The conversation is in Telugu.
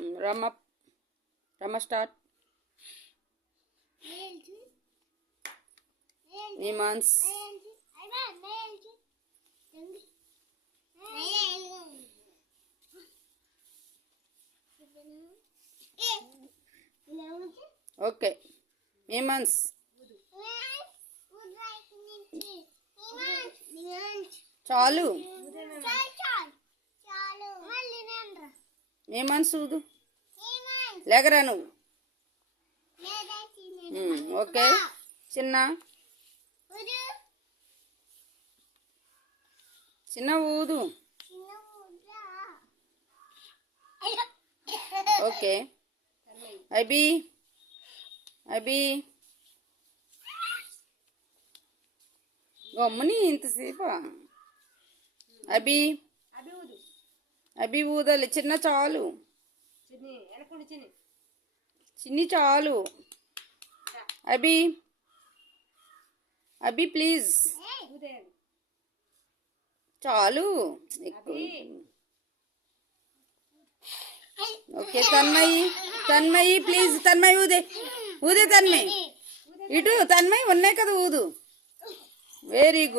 Rama, start. Nemans. Okay. Nemans. చాలు ఏమన్స్ ఊదు లేకరా నువ్వు ఓకే చిన్న ఊదు ఓకే అబి గమ్ముని ఇంతసేపు అబి ఊదాలి చిన్న చాలు చిన్ని చాలు అబి ప్లీజ్ చాలు ఓకే తన్మయి ప్లీజ్ తన్మయి ఊదే తన్మయి ఇటు తన్మయి ఉన్నాయి కదా ఊదు వెరీ గుడ్